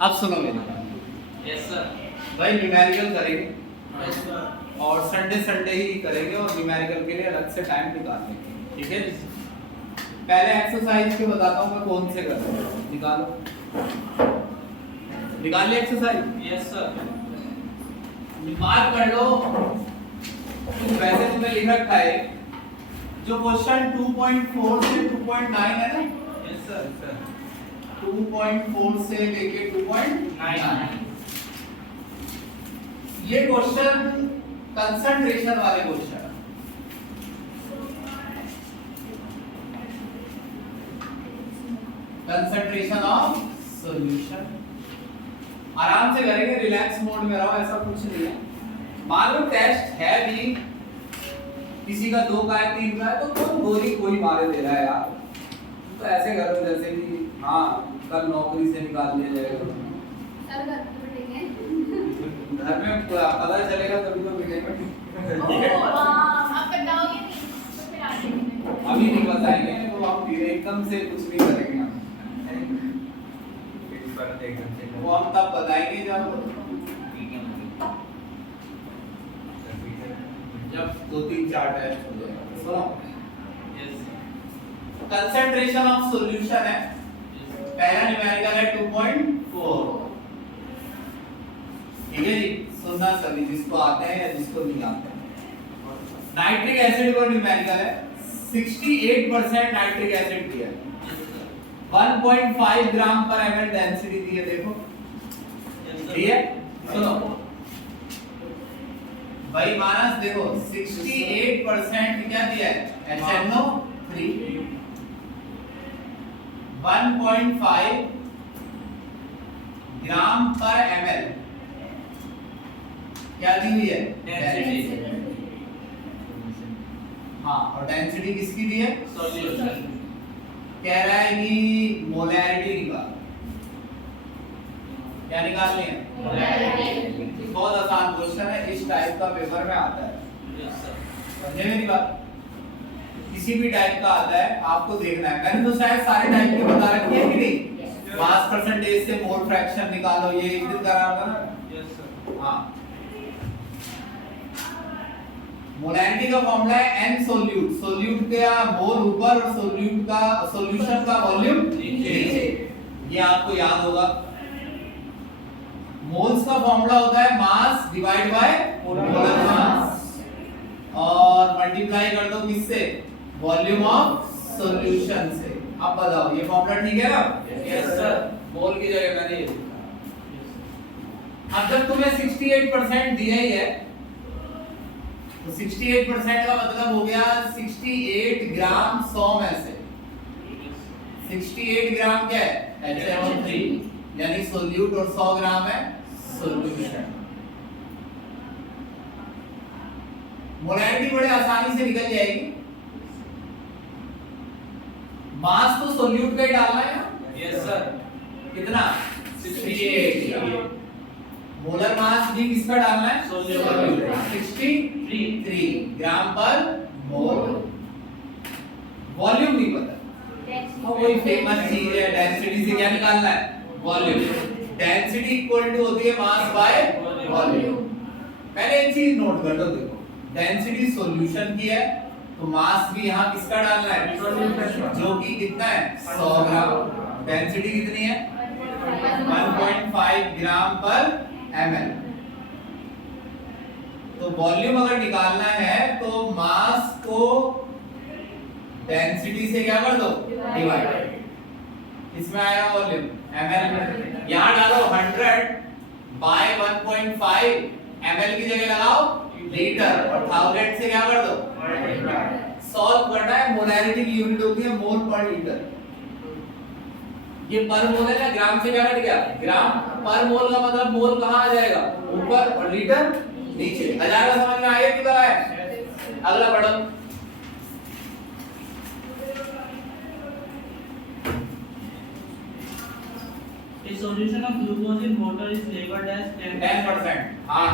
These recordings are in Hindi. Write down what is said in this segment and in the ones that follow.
अब सुनो मेरी बात। Yes sir. भाई न्यूमेरिकल करेंगे यस सर। और संडे ही करेंगे और न्यूमेरिकल के लिए अलग से टाइम निकाल लेंगे, ठीक है। पहले एक्सरसाइज के बताता हूँ मैं कौन से कर रहा हूँ। निकालो, निकाल लिया एक्सरसाइज। Yes sir. मार्क कर लो। वैसे तुम्हें लिख रखा है जो क्वेश्चन 2.4 से 2.9 है ना। Yes sir. 2.4 से लेके 2.9 9 ये क्वेश्चन कंसंट्रेशन वाले क्वेश्चन। कंसंट्रेशन ऑफ सॉल्यूशन आराम से करेंगे, रिलैक्स मोड में रहो, ऐसा कुछ नहीं है। मान लो टेस्ट है भी, किसी का 2 का है 3 का है, तो कौन गोली कोई मारे दे रहा है यार। तो ऐसे करो जैसे कि हाँ कल नौकरी से निकाल दिया जाएगा। घर में पता चलेगा तभी तो मिलेगा। अभी नहीं बताएंगे तो हम फिर एकदम से कुछ नहीं करेंगे हम। वो हम तब बताएंगे जब 2-3-4 टेस्ट हो जाएगा। सुनो, कंसंट्रेशन ऑफ सॉल्यूशन है, पहला न्यूमेरिकल है 2.4, ठीक है जी। सुनना सभी जिसको आते हैं या जिसको नहीं आते हैं। नाइट्रिक एसिड का न्यूमेरिकल है 68% नाइट्रिक एसिड दिया है, 1.5 ग्राम पर ml डेंसिटी दी है, देखो ठीक है। सुनो भाई मानस देखो 68% क्या दिया है HNO3, 1.5 ग्राम पर ml क्या दी हुई है डेंसिटी। हाँ और डेंसिटी किसकी दी है सॉल्यूशन। कह रहा है कि मोलैरिटी निकाल, क्या निकालनी है मोलैरिटी। बहुत आसान क्वेश्चन है, इस टाइप का पेपर में आता है। समझे मेरी बात, किसी भी टाइप का आता है आपको देखना है। मैंने तो शायद सारे टाइप के बता रखे हैं कि नहीं। मास परसेंटेज से मोल फ्रैक्शन निकालो, ये एक दिन करा था ना। हाँ मोलैरिटी का फॉर्मूला है n सोल्यूट, सोल्यूट का मोल ऊपर और सोल्यूट का सॉल्यूशन का वॉल्यूम नीचे, ये आपको याद होगा। मोल्स का फॉर्मूला होता है mass divide by molar mass और मल्टीप्लाई कर दो किससे वॉल्यूम ऑफ सॉल्यूशन से। अब बताओ ये फॉर्मूला ठीक है ना। Yes sir. मोल की जगह मैंने ये लिखा। अब जब तुम्हें 68% दिया ही है तो 68% का मतलब हो गया 68 ग्राम 100 में से 68 ग्राम क्या है HNO3, यानी सोल्यूट और 100 ग्राम है सॉल्यूशन। मोलैरिटी बड़े आसानी से निकल जाएगी। मास तो सोल्यूट का ही डालना है ना। Yes sir. कितना 68। मोलर मास भी किसका डालना है सोल्यूट, 63 ग्राम पर मोल। वॉल्यूम नहीं पता तो वही फेमस चीज है, डेंसिटी से क्या निकालना है वॉल्यूम। डेंसिटी इक्वल टू होती है मास बाय वॉल्यूम। पहले एक चीज नोट कर लो, देखो डेंसिटी सॉल्यूशन की है तो मास भी यहाँ किसका डालना है जो कि कितना है 100 ग्राम। डेंसिटी कितनी है 1.5 ग्राम पर ml। तो वॉल्यूम अगर निकालना है तो मास को डेंसिटी से क्या कर दो डिवाइड, इसमें आएगा वॉल्यूम ml। यहां डालो 100 बाय 1.5 ml की जगह लगाओ लीटर और 1000 से क्या कर दो सॉल्व करना है। मोलैरिटी की यूनिट होती है मोल पर लीटर। ये पर मोल है ना, ग्राम से क्या कट गया ग्राम। पर मोल का मतलब मोल कहाँ आ जाएगा ऊपर और लीटर नीचे आ जाएगा। समझ में आया किधर आया। अगला बढ़ो। A solution of glucose in water is labeled as 10%। हाँ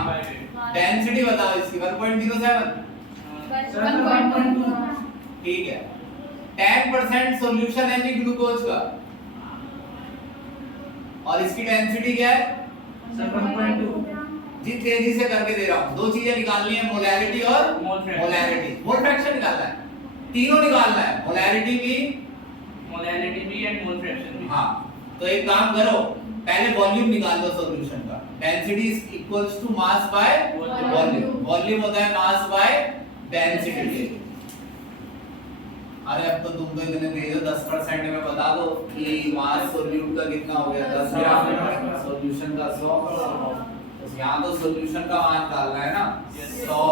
डेंसिटी बताओ इसकी 1.07। ठीक है 10% सॉल्यूशन है जी ग्लूकोज का और इसकी डेंसिटी क्या है? सर 1.2 जी तेजी से करके दे रहा हूँ। दो चीजें निकालनी है, मोलैरिटी और mole fraction. Molarity. Mole fraction निकालना है, तीनों निकालना है, मोलैरिटी भी एंड मोल फ्रैक्शन भी। हाँ, तो एक काम करो, पहले वॉल्यूम निकाल लो सॉल्यूशन का। Density is equals to mass by volume. Volume होता है मास बाय डेंसिटी। अरे अब तो तुम तो इतने तेज हो, 10% में बता दो कि मास सोल्यूट का कितना हो गया? 10 ग्राम, सॉल्यूशन का 100। तो यहाँ तो सॉल्यूशन का मान डालना है ना, 100।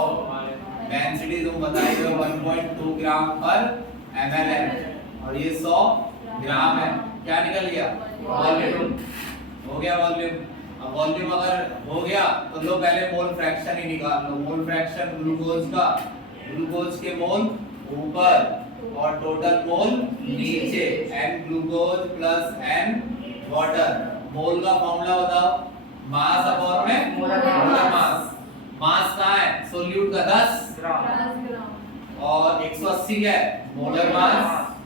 डेंसिटी तुम बताई हो 1.2 ग्राम पर ml है, और ये 100 ग्राम है। क्या निकल गया? वॉल्यूम। हो गया वॉल्यूम। अब वॉल्यूम अगर हो गया तो लो पहले मोल फ्रैक्शन ही निकाल लो। मोल फ्रैक्शन ग्लूकोज का, ग्लूकोज के मोल ऊपर और टोटल मोल नीचे, n glucose plus n water. Mole का फॉर्मूला बताओ, मास अपॉन में मोलर मास। मास कहाँ है? सोल्यूट का 10 ग्राम और 180 क्या है? Molar mass.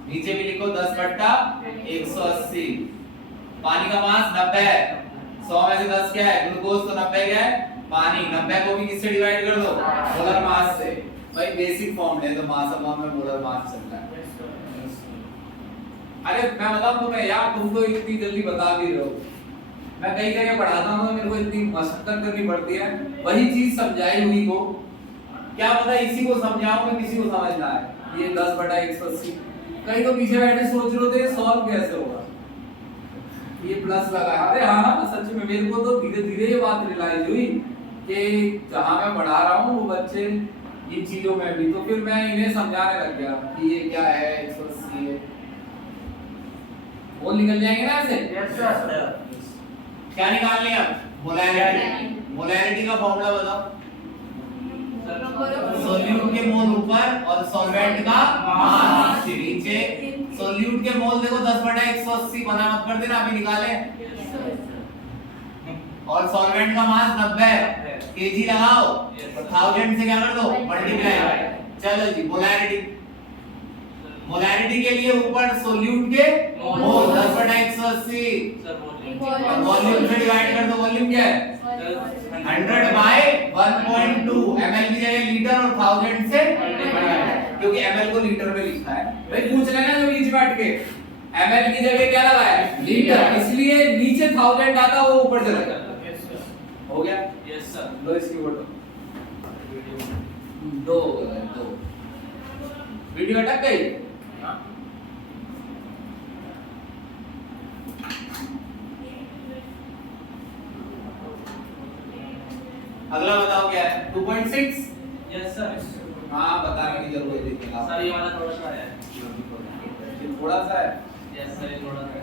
नीचे भी लिखो 10/180। पानी का मास 90 है, 100 में से 10 क्या है? ग्लूकोज। तो 90 क्या है? पानी। 90 को भी किससे डिवाइड कर दो? मोलर मास से। भाई बेसिक फॉर्मूले तो मास अपॉन में मोलर मास चलता है। अरे मैं बताऊं तुम्हें यार, तुम तो इतनी जल्दी बता भी रहे हो। मैं कई जगह पढ़ाता हूं, मेरे को इतनी मशक्कत करनी पड़ती है वही चीज समझाई हुई को। क्या पता इसी को समझाऊं मैं, किसी को समझ ना आए। ये 10/180। कई तो पीछे बैठे सोच रहे होते सॉल्व कैसे होगा, ये प्लस लगा। अरे हाँ सच में मेरे को तो धीरे धीरे ये बात रियलाइज हुई कि जहां मैं पढ़ा रहा हूँ वो बच्चे इन चीजों में भी, तो फिर मैं इन्हें समझाने लग गया कि ये क्या है 180 है। वो निकल जाएंगे ना ऐसे। Yes sir. क्या निकालनी है अब? मोलैरिटी। मोलैरिटी का फॉर्मूला बताओ। सोल्यूट के मोल ऊपर और सॉल्वेंट का मास नीचे। सोल्यूट के मोल देखो 10/180 बना मत कर देना, अभी निकाले। और सॉल्वेंट का मास 90 है, केजी लगाओ और 1000 से क्या कर दो? मल्टीप्लाई। चलो जी, मोलैरिटी। मोलैरिटी के लिए ऊपर सोल्यूट के मोल 10/180 और वॉल्यूम से डिवाइड कर दो। वॉल्यूम क्या है? 100/1.2। ml की जगह लीटर और 1000 से मल्टीप्लाई, क्योंकि ml को लीटर में लिखा है। भाई पूछ लेना जो बीच बैठ के, ml की जगह क्या लगा है? लीटर, इसलिए नीचे 1000 आता वो ऊपर चला जाता। हो गया? Yes sir. लो इसकी फोटो। दो हो गए, दो। वीडियो अटक गई? अगला बताओ क्या है? 2.6। Yes sir. हाँ बताने की जरूरत नहीं है सर ये वाला थोड़ा सा है। ये थोड़ा सा है। यस सर ये थोड़ा सा है।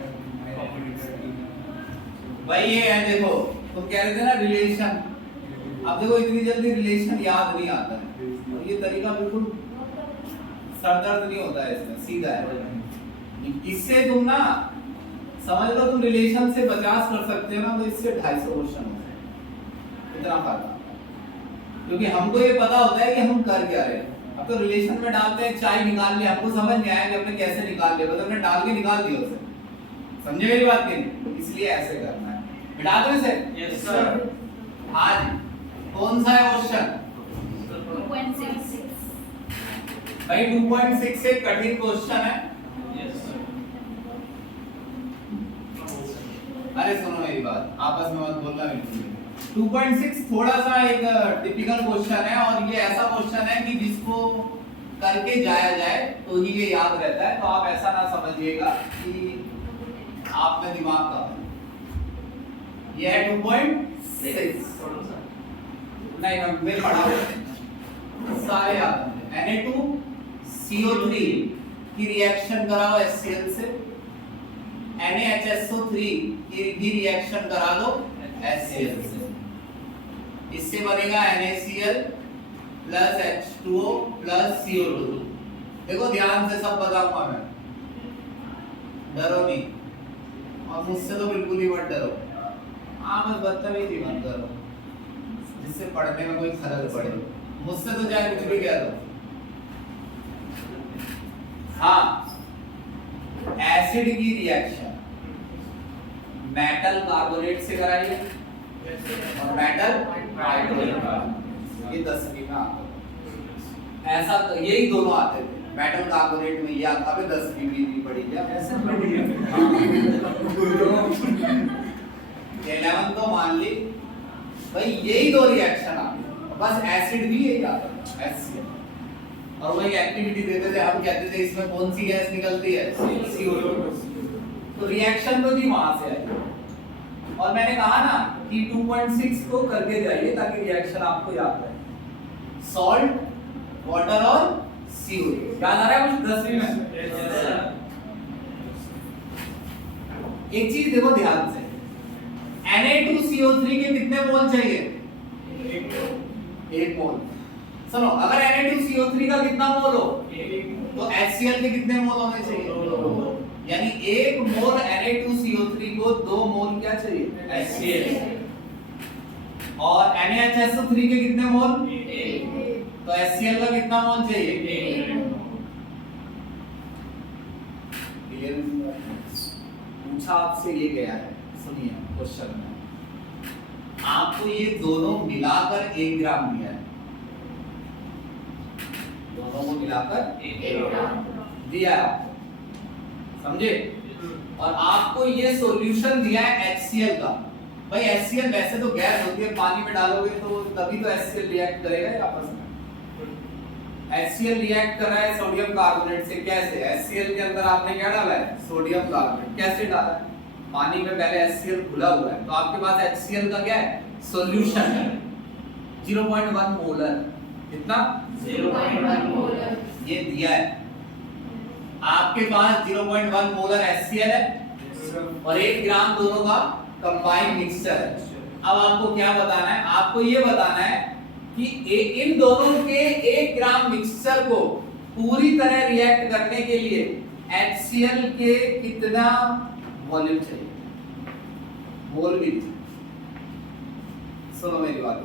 भाई ये है, देखो तुम कह रहे थे ना रिलेशन। अब देखो इतनी जल्दी रिलेशन याद नहीं आता है, और ये तरीका बिल्कुल सरदर्द नहीं होता है, इसमें सीधा है। इससे तुम ना समझ लो, तुम रिलेशन से 50 कर सकते हो ना, तो इससे 250 क्वेश्चन होते हैं। इतना फायदा, क्योंकि हमको ये पता होता है कि हम कर क्या रहे हैं। अब तो रिलेशन में डालते हैं, चाय निकाल लिया, हमको समझ नहीं आया कि हमने कैसे निकाल लिया, बस हमने डाल के निकाल दिया उसे। समझे मेरी बात नहीं? इसलिए ऐसे करना है। मिटा दो इसे। Yes sir. आज कौन सा है क्वेश्चन? 2.6। भाई 2.6 एक कठिन क्वेश्चन है। Yes sir. अरे सुनो मेरी बात, आपस में मत बोलना बिल्कुल। 2.6 थोड़ा सा एक टिपिकल क्वेश्चन है, और ये ऐसा क्वेश्चन है कि जिसको करके जाया जाए तो ही ये याद रहता है। तो आप ऐसा ना समझिएगा कि आप में दिमाग का है। ये है 2.6। नहीं मैं पढ़ा हूं, सारे याद हैं। Na2CO3 की रिएक्शन कराओ HCl से, NaHSO3 की भी रिएक्शन करा दो HCl से। इससे बनेगा NaCl plus H2O plus CO2। देखो ध्यान से सब बताऊंगा मैं, डरो नहीं, और मुझसे तो बिल्कुल ही मत डरो। हाँ बस बदतमीजी मत करो जिससे पढ़ने में कोई खलल पड़े। मुझसे तो चाहे कुछ भी कह दो। हाँ, एसिड की रिएक्शन मेटल कार्बोनेट से कराइए और मेटल हाइड्रोजन, ये 10वीं में आता है। ऐसा तो यही दोनों आते थे, मेटल कार्बोनेट में ये आता है 10वीं भी पड़ी क्या ऐसे पड़ी है। 11 तो मान ली भाई, यही दो रिएक्शन आते, बस एसिड भी यही आता है HCl, और वही एक्टिविटी देते थे, हम कहते थे इसमें कौन सी गैस निकलती है CO2, तो रिएक्शन तो जी वहां से आई। और मैंने कहा ना कि 2.6 को करके जाइए ताकि रिएक्शन आपको याद रहे, सॉल्ट वाटर और CO2 याद आ रहा है कुछ 10वीं में। एक चीज देखो ध्यान से, Na2CO3 के कितने मोल चाहिए, 1 मोल। सुनो, अगर Na2CO3 का कितना मोल हो तो HCl के कितने मोल होने चाहिए, यानी 1 मोल Na2CO3 को 2 मोल क्या चाहिए HCl, और NaHSO3 के कितने मोल, तो HCl का कितना मोल चाहिए, पूछा आपसे ये गया है, सुनिए क्वेश्चन में आपको ये दोनों मिलाकर 1 ग्राम दिया है, दोनों को मिलाकर 1 ग्राम दिया है आपको, समझे, और आपको ये सॉल्यूशन दिया है HCl का। भाई HCl वैसे तो गैस होती है, पानी में डालोगे तो तभी तो HCl रिएक्ट करेगा आपस में। HCl रिएक्ट कर रहा है सोडियम कार्बोनेट से, कैसे, HCl के अंदर आपने क्या डाला है, सोडियम कार्बोनेट, कैसे डाला है, पानी में पहले HCl घुला हुआ है, तो आपके पास HCl का क्या है, सॉल्यूशन है 0.1 मोलर, कितना 0.1 मोलर, ये दिया है आपके पास 0.1 मोलर HCl है और 1 ग्राम दोनों का कंबाइंड मिक्सचर है। अब आपको क्या बताना है, आपको ये बताना है कि इन दोनों के 1 ग्राम मिक्सचर को पूरी तरह रिएक्ट करने के लिए HCl के कितना वॉल्यूम चाहिए, मोल भी। सुनो मेरी बात,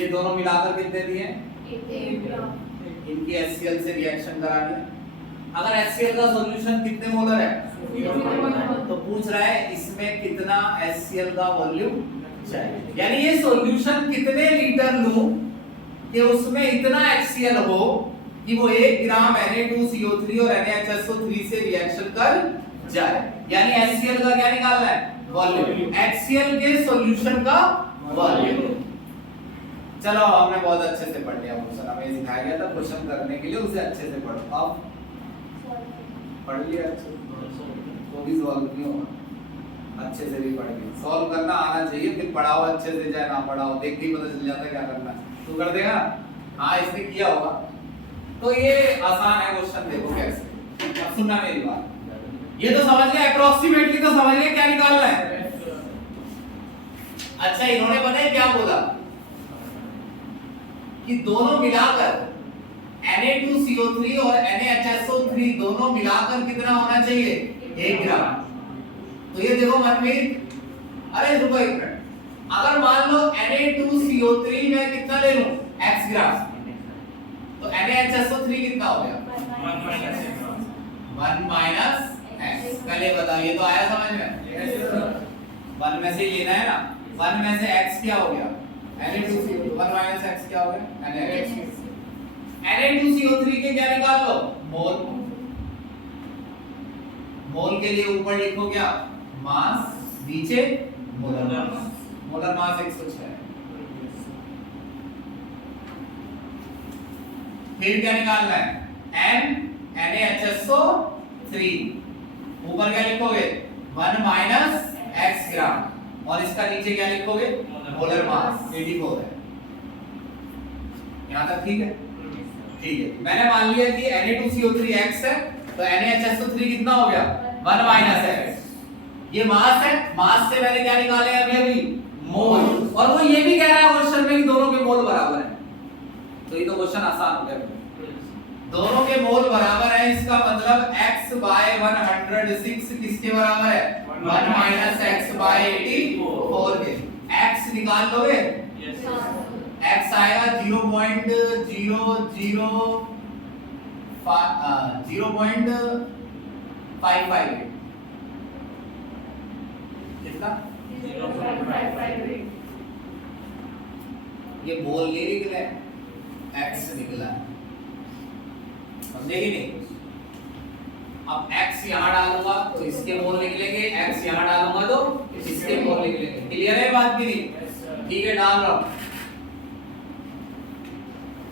ये दोनों मिलाकर कितने दिए, 1 ग्राम, इनकी HCl से रिएक्शन करानी है। अगर HCl का सॉल्यूशन कितने मोलर है, तो पूछ रहा है इसमें कितना HCl का वॉल्यूम चाहिए, यानी ये सॉल्यूशन कितने लीटर लूं कि उसमें इतना HCl हो कि वो 1 ग्राम Na2CO3 और NaHSO3 से रिएक्शन कर जाए, यानी HCl का क्या निकालना है, वॉल्यूम, HCl के सॉल्यूशन का वॉल्यूम। चलो हमने बहुत अच्छे से पढ़ लिया क्वेश्चन, हमें सिखाया गया था क्वेश्चन करने के लिए, उसे अच्छे से पढ़ो। अब पढ़ लिया अच्छे तो भी सॉल्व नहीं होगा, अच्छे से भी पढ़ लिया, सॉल्व करना आना चाहिए, फिर पढ़ाओ अच्छे से, चाहे ना पढ़ाओ, देख के ही पता चल जाता है क्या करना है, तू कर देगा, हाँ इसने किया होगा। तो ये आसान है क्वेश्चन, देखो कैसे, अब सुनना मेरी बात, ये तो समझ गए, अप्रोक्सीमेटली तो समझ गए क्या निकालना है। अच्छा इन्होंने पता है क्या बोला कि दोनों मिलाकर Na2CO3 और NaHSO3 दोनों मिलाकर कितना होना चाहिए, 1 ग्राम। तो ये देखो मनमीत, अरे रुको 1 मिनट, अगर मान लो Na2CO3 में कितना ले लूं, x ग्राम, तो NaHSO3 कितना हो गया, 1 माइनस x। पहले बताओ, ये तो आया समझ में, 1 में से ही लेना है ना, 1 में से x क्या हो गया, Na2CO3, 1 माइनस x क्या हो गया, Na2CO3 के क्या निकाल लो, मोल, मोल के लिए ऊपर लिखो क्या, मास, नीचे मोलर मास, मोलर मास 106। फिर क्या निकालना है, N NaHSO3, ऊपर क्या लिखोगे, 1 माइनस x ग्राम, और इसका नीचे क्या लिखोगे, मोलर मास 84 है। यहां तक ठीक है, ठीक है। मैंने मान लिया कि Na2CO3 x है, तो NaHSO3 कितना हो गया, 1 माइनस x, ये मास है, मास से मैंने क्या निकाले अभी मोल, और वो ये भी कह रहा है क्वेश्चन में कि दोनों के मोल बराबर है, तो ये तो क्वेश्चन आसान हो गया, दोनों के मोल बराबर है, इसका मतलब x बाय 106 किसके बराबर है, 1 माइनस x बाय 84 के। x निकाल लोगे, x आएगा 0.00558, कितना 0.558 ये मोल नहीं निकला है, x निकला है, समझे कि नहीं? अब x यहाँ डालूंगा तो इसके मोल निकलेंगे, x यहाँ डालूंगा तो इसके मोल निकलेंगे। क्लियर है बात की नहीं? ठीक है, डाल रहा हूँ।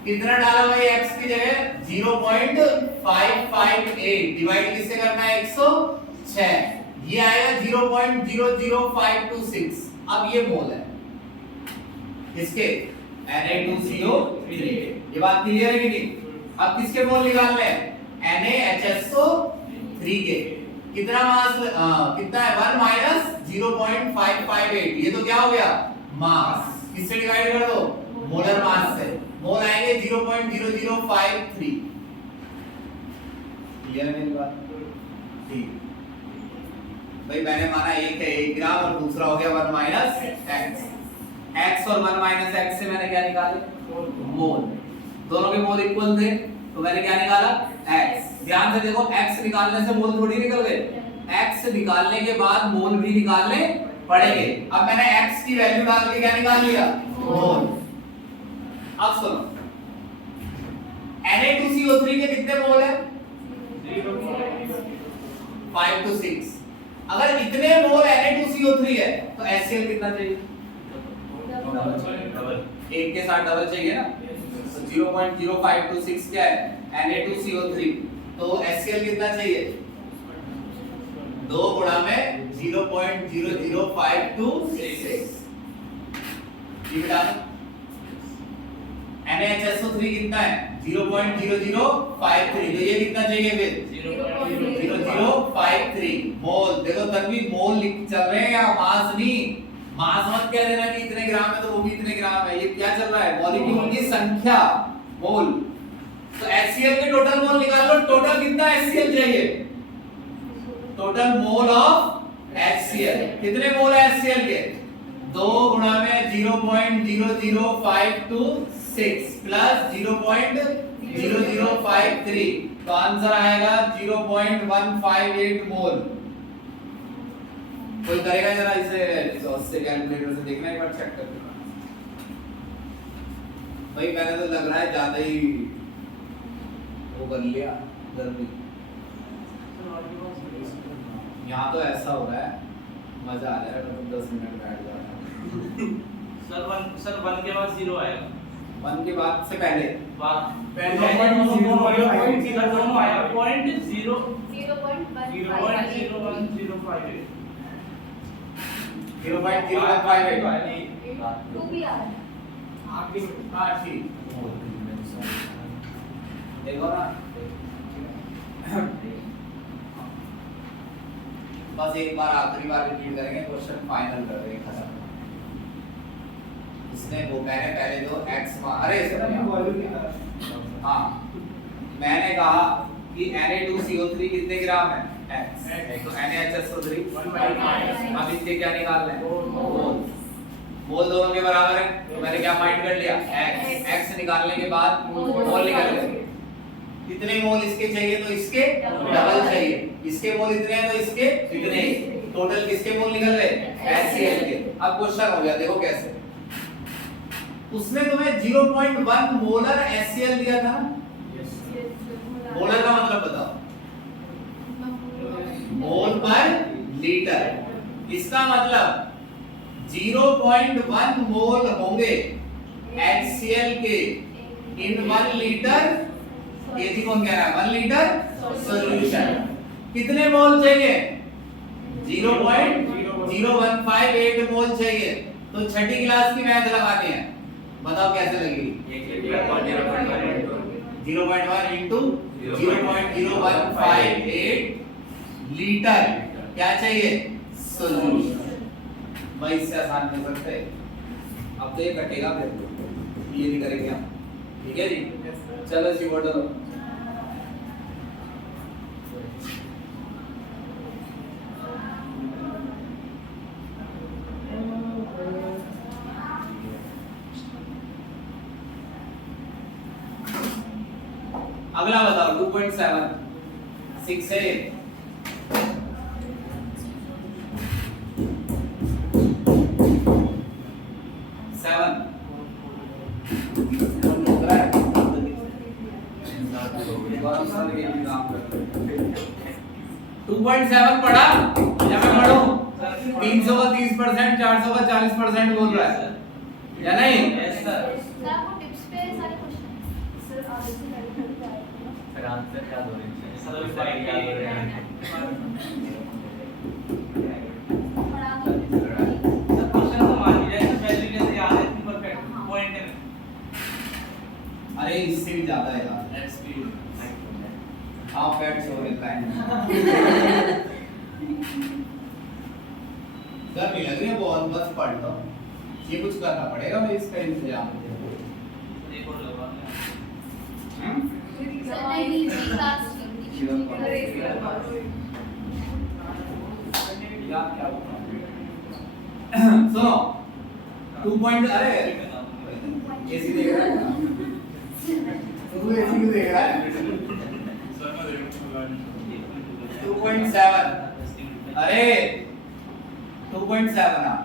कितना डाला भाई x की जगह? 0.558 डिवाइड किससे करना है? 106। ये आएगा 0.00526। अब ये मोल है किसके? Na2CO3। ये बात क्लियर है कि नहीं? अब किसके मोल निकालने हैं? NaHSO3 के। कितना मास कितना है? 1 माइनस 0.558। ये तो क्या हो गया? मास। किससे डिवाइड कर दो? मोलर मास से। मोल आएंगे 0.0053। क्लियर है मेरी बात? ठीक भाई, मैंने माना एक है 1 ग्राम और दूसरा हो गया 1 माइनस x। x और 1 माइनस x से मैंने क्या निकाले? मोल। दोनों के मोल इक्वल थे तो मैंने क्या निकाला? x। ध्यान से देखो, x निकालने से मोल थोड़ी निकल गए, x निकालने के बाद मोल भी निकालने पड़ेंगे। अब मैंने x की वैल्यू डाल के क्या निकाल लिया? मोल। अब सुनो, Na2CO3 के कितने मोल है? 5 to 6। अगर इतने मोल Na2CO3 है तो HCl कितना चाहिए? एक के साथ डबल चाहिए ना, तो 0.0526 क्या है? Na2CO3। तो HCl कितना चाहिए? 2 गुणा में 0.00526। ठीक है, NaHSO3 कितना है? 0.0053। तो ये कितना चाहिए फिर? 0053 मोल। देखो तभी मोल चल रहे हैं या मास नहीं। मास मत कह देना कि इतने ग्राम है तो वो भी इतने ग्राम है। ये क्या चल रहा है? मॉलिक्यूल की संख्या, मोल। तो HCl के टोटल मोल निकाल लो। टोटल कितना HCl चाहिए? Total mole of HCl। कितने मोल है HCl के? 2 गुणा में 0.00526 प्लस 0.0053। तो आंसर आएगा 0.158 मोल। कोई करेगा जरा इसे उससे कैलकुलेटर से देखना एक बार, चेक करके भाई। मैंने तो लग रहा है ज्यादा ही वो कर लिया जल्दी। यहाँ तो ऐसा हो रहा है, मजा आ जाएगा। मतलब 10 मिनट बैठ जाएगा। सर 1 के बाद 0 आएगा। 1 के बाद से पहले पहले दोनों आया पॉइंट 0 0.0105 0.0158। टू भी आ रहा है। हाँ ठीक, देखो ना, बस एक बार आखिरी बार रिपीट करेंगे, क्वेश्चन फाइनल कर देंगे खत्म। इसने वो मैंने पहले जो x अरे हाँ, मैंने कहा कि Na2CO3 कितने ग्राम है? x। तो NaHSO3 अब इसके क्या निकालना है? मोल। मोल दोनों के बराबर है तो मैंने क्या फाइंड कर लिया? x निकालने के बाद मोल निकल गए। कितने मोल इसके चाहिए? तो इसके डबल चाहिए। इसके मोल इतने हैं तो इसके इतने ही। टोटल किसके मोल निकल गए? HCl के। अब क्वेश्चन हो गया, देखो कैसे। उसने तुम्हें 0.1 मोलर HCl दिया था। मोलर का मतलब बताओ? मोल पर लीटर। इसका मतलब 0.1 मोल होंगे HCl के इन 1 लीटर। ये जी कौन कह रहा है? 1 लीटर सॉल्यूशन। कितने मोल चाहिए? 0.0158 मोल चाहिए। तो छठी क्लास की मैथ लगानी है, बताओ कैसे लगेगी? 0.1 into 0.0158 लीटर क्या चाहिए? सॉल्यूशन। भाई इससे आसान कर सकते हैं। अब तो ये कटेगा, फिर ये नहीं करेंगे हम। ठीक है जी, चलो जी बोलो। अगला बताओ 2.7 6 है। $2.7 पढ़ा या मैं पढ़ूं? 300 का 30%, 400 का 40% बोल रहा है या नहीं? Yes sir. सर आपको टिप्स पे सारे क्वेश्चन सर आगे से कैलकुलेट करेंगे फिर आंसर क्या दो रहे हैं? सर अभी फाइंड क्या दो रहे हैं? पढ़ा दो सर क्वेश्चन तो मान लीजिए तो वैल्यू कैसे याद है परफेक्ट पॉइंट है। अरे इससे भी ज्यादा है यार। लेट्स बी हाउ फैक्ट्स हो रहता है सर नहीं लग रही है बहुत, बस पढ़ लो। ये कुछ करना पड़ेगा भाई, इसका इंतजाम। एक और लगा सर नहीं जी क्लास सुनो 2 पॉइंट, अरे एसी देख रहा है तू, एसी क्यों देख रहा है? 2.7 अरे 2.7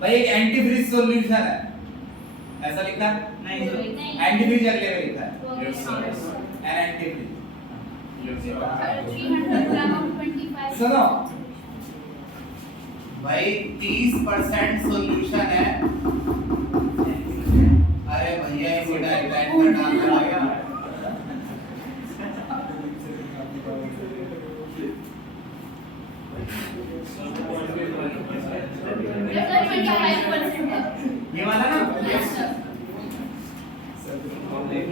भाई एक एंटी फ्रीज सॉल्यूशन है, ऐसा लिखा है? नहीं सर। एंटी फ्रीज अगले में लिखा है। Yes sir an anti freeze 300 gram of 25 सुनो भाई 30% सॉल्यूशन है। अरे भैया इसे डायग्राम में डालना पड़ेगा। सर 25% है ये वाला ना, यस सर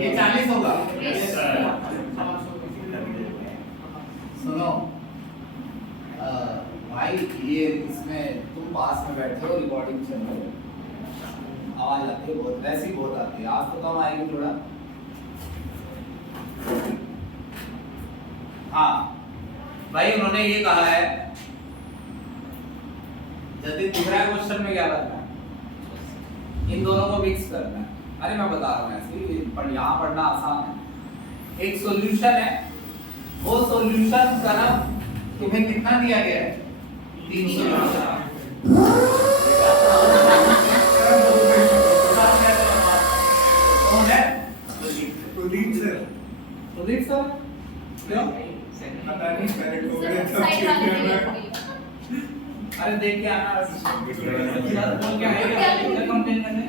ये 40 होगा। यस सुनो भाई ये इसमें तुम पास में बैठे हो, रिकॉर्डिंग चल रही है, आवाज आती है बहुत, वैसी बहुत आती है। आज तो कम आएगी थोड़ा। हाँ भाई उन्होंने ये कहा है, जल्दी दूसरा क्वेश्चन में क्या करना है, इन दोनों को मिक्स करना है। अरे मैं बता रहा हूँ ऐसे पर यहाँ पढ़ना आसान है। एक सॉल्यूशन है, वो सॉल्यूशन का नाम तुम्हें कितना दिया गया है? 300 कौन है? कुलदीप सर। सुदीप सर क्यों? पता नहीं पहले तो सर साइड वाले पे होंगे अरे देख के आना। सर बोल क्या है क्या कंप्लेन करने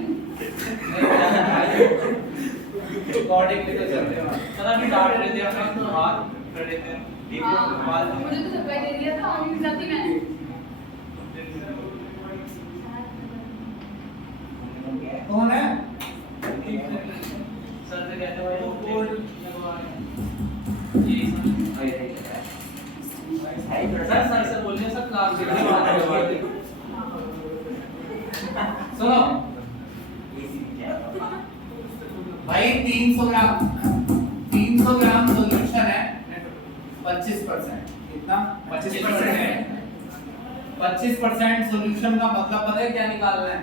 रिकॉर्डिंग भी तो चल रही है। सर अभी डांट रहे थे अपना बात कर रहे थे मुझे तो सरप्राइज दे दिया था, अभी जाती मैं कौन है? सर से कहते भाई वो कोड जी सर सर बोलिए सर क्लास सुनो भाई 300 ग्राम सॉल्यूशन है 25%। कितना? 25% है। 25% सॉल्यूशन का मतलब पता है क्या निकालना है?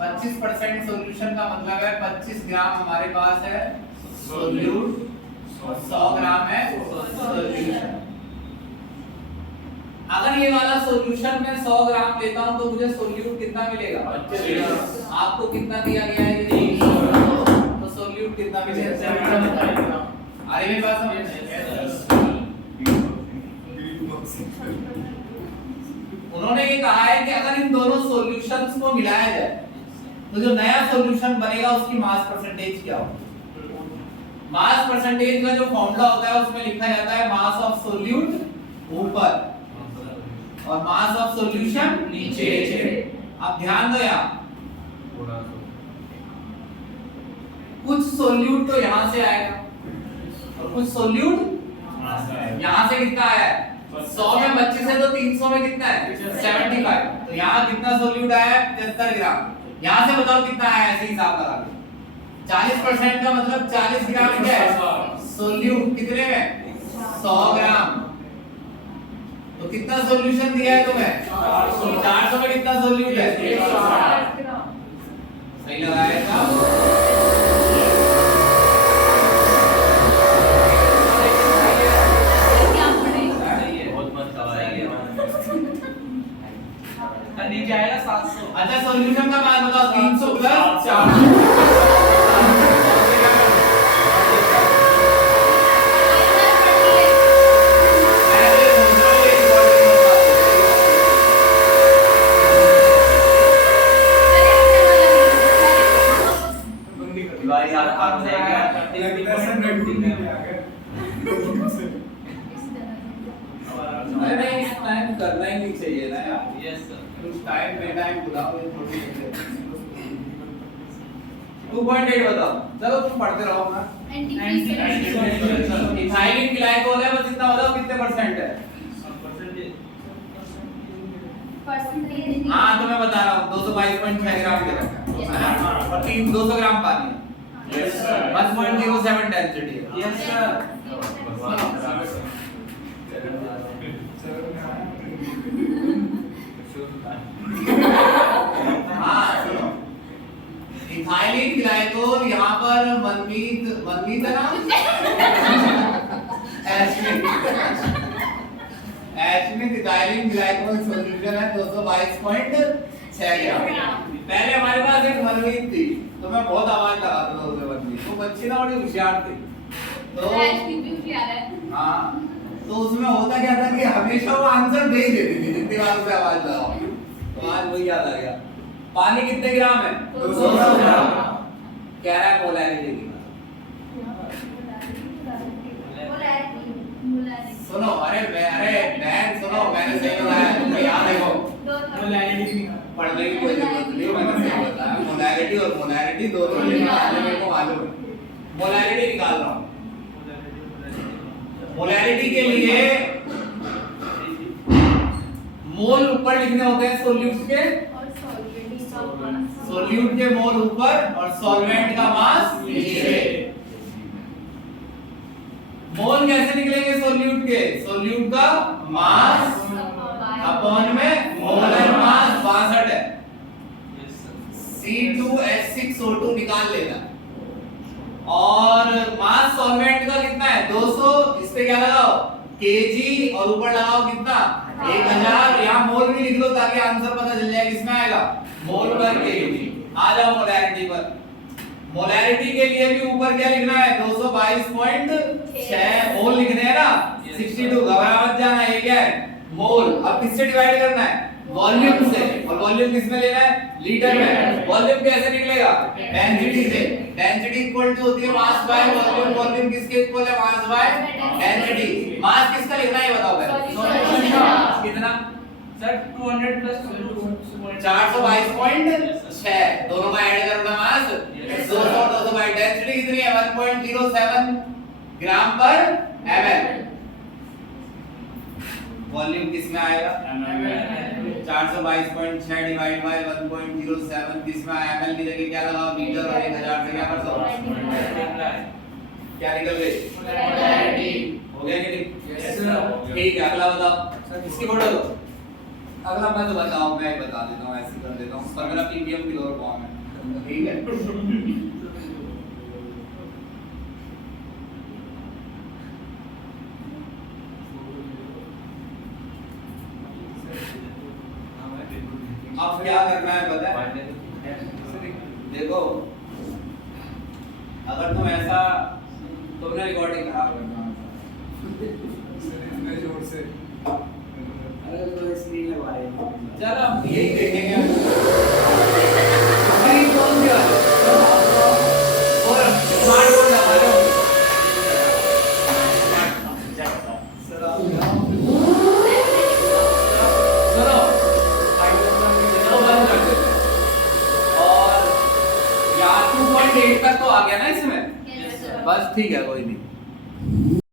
25% सॉल्यूशन का मतलब है 25 ग्राम हमारे पास है सॉल्यूट और 100 ग्राम है सॉल्यूशन। अगर ये वाला सॉल्यूशन में 100 ग्राम लेता हूं तो मुझे सॉल्यूट कितना मिलेगा? 25। आपको कितना दिया गया है? 300। तो सॉल्यूट कितना मिलेगा? अरे मेरे पास उन्होंने ये कहा है कि अगर इन दोनों सॉल्यूशंस को मिलाया जाए तो जो नया सॉल्यूशन बनेगा उसकी मास परसेंटेज क्या होगी? मास परसेंटेज का जो फॉर्मूला होता है उसमें लिखा जाता है मास ऑफ सॉल्यूट ऊपर और मास ऑफ सॉल्यूशन नीचे। अब ध्यान दो यहाँ, कुछ सॉल्यूट तो यहाँ से आएगा और कुछ सॉल्यूट यहाँ से कितना आया है? 100 में 25 है तो 300 में कितना है? 75। तो यहाँ कितना सॉल्यूट आया है? 75 ग्राम। यहाँ से बताओ कितना आया है? ऐसे हिसाब लगा लो। 40% का मतलब 40 ग्राम क्या है? सॉल्यूट कितने में? 100 ग्राम। तो कितना सॉल्यूशन दिया है तुम्हें? 400 में कितना सॉल्यूट है? 160। सही लगाया था? नीचे आएगा 700। अच्छा सॉल्यूशन का मान बताओ 300 प्लस 400 टाइम बुलाओ ये थोड़ी 2.8 बताओ। चलो तुम पढ़ते रहो ना। इथाइलिन ग्लाइकोल है, बस इतना बताओ कितने परसेंट है। हाँ तो मैं बता रहा हूँ 222.6 ग्राम दे रखा है और 200 ग्राम पानी है। Yes, sir. 1.07 डेंसिटी है। Yes sir. हाँ सुनो, इथाइलिन ग्लाइकोल यहाँ पर मनमीत है ना, एस्मिक इथाइलिन ग्लाइकोल सॉल्यूशन है 222.6 ग्राम। पहले हमारे पास एक मनमीत थी तो मैं बहुत आवाज लगाता था उसे मनमीत, वो बच्ची ना बड़ी होशियार थी तो हाँ तो उसमें होता क्या था कि हमेशा वो आंसर दे ही देती थी जितनी बार उसे आवाज लगाओ। तो आज वही याद आ गया। पानी कितने ग्राम है? 200 ग्राम। कह रहा है मोलैरिटी की। सुनो अरे बहन सुनो, मैंने सही बताया, तुम्हें याद है वो पढ़ने की कोई जरूरत नहीं, मैंने सही बताया। मोलैरिटी और मोलैरिटी दो चीजें हैं, मेरे को मालूम है। मोलैरिटी निकाल रहा हूँ। मोलैरिटी के लिए मोल ऊपर लिखने होते हैं सोल्यूट के, सोल्यूट के मोल ऊपर और सॉल्वेंट का मास नीचे। मोल कैसे निकलेंगे सोल्यूट के? सोल्यूट का मास अपॉन में मोलर मास 62 है। C2H6O2 निकाल लेना। और मास सॉल्वेंट का कितना है? 200। इस पे क्या लगाओ? केजी और ऊपर लगाओ कितना? 1000। यहाँ मोल भी लिख लो ताकि आंसर पता चल जाए किसमें आएगा, मोल पर केजी। आ जाओ मोलैरिटी पर। मोलैरिटी के लिए भी ऊपर क्या लिखना है? 222.6 मोल लिखने हैं ना, 62। घबरा मत जाना, ये क्या है? मोल। अब किससे डिवाइड करना है? वॉल्यूम से। और वॉल्यूम किस में लेना है? लीटर में। वॉल्यूम कैसे निकलेगा? डेंसिटी से। डेंसिटी इक्वल टू होती है मास बाय वॉल्यूम। वॉल्यूम किसके इक्वल है? Mass by density. मास किसका लिखना है ये बताओ पहले। कितना? सर 200 प्लस 422.6 दोनों का ऐड करो ना मास 222 डेंसिटी कितनी है 1.07 ग्राम पर ml। वॉल्यूम किसमें आएगा? 422.6 डिवाइड बाय 1.07 किसमें ml की जगह क्या लगाओ? लीटर और 1000 से क्या कर दो? क्या निकल गई? हो गया कि नहीं? ठीक है अगला बताओ। किसकी फोटो दो? अगला मैं तो बताऊं, मैं बता देता हूं, ऐसे कर देता हूं। पर मेरा पीपीएम की लोअर फॉर्म है, ठीक है। अब क्या करना है पता है? देखो अगर तुम ऐसा, तुमने रिकॉर्डिंग खराब करना जोर से तो इसलिए भाई चलो हम यही देखेंगे। स्क्रीन कौन सी वाली? और स्मार्ट बोर्ड लगा लो। चलो बंद कर दो। और यार 2.8 तक तो आ गया ना इसमें, बस ठीक है कोई नहीं।